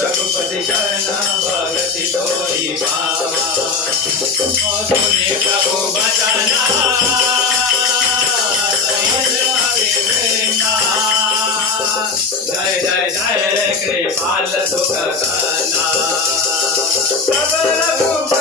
रघुपति शरण भगति तोरी पावा सुने प्रभु बचना जय जय जय कृपाल सुख करना रघुपति